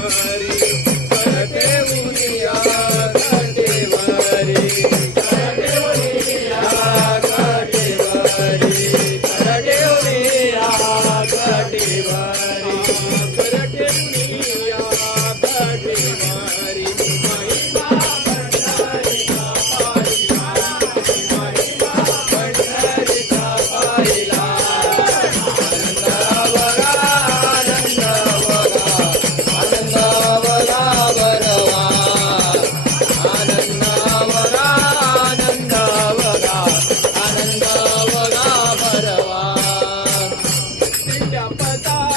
डेवले बीवे घरीवे वरी टेवे न சின்ன பதா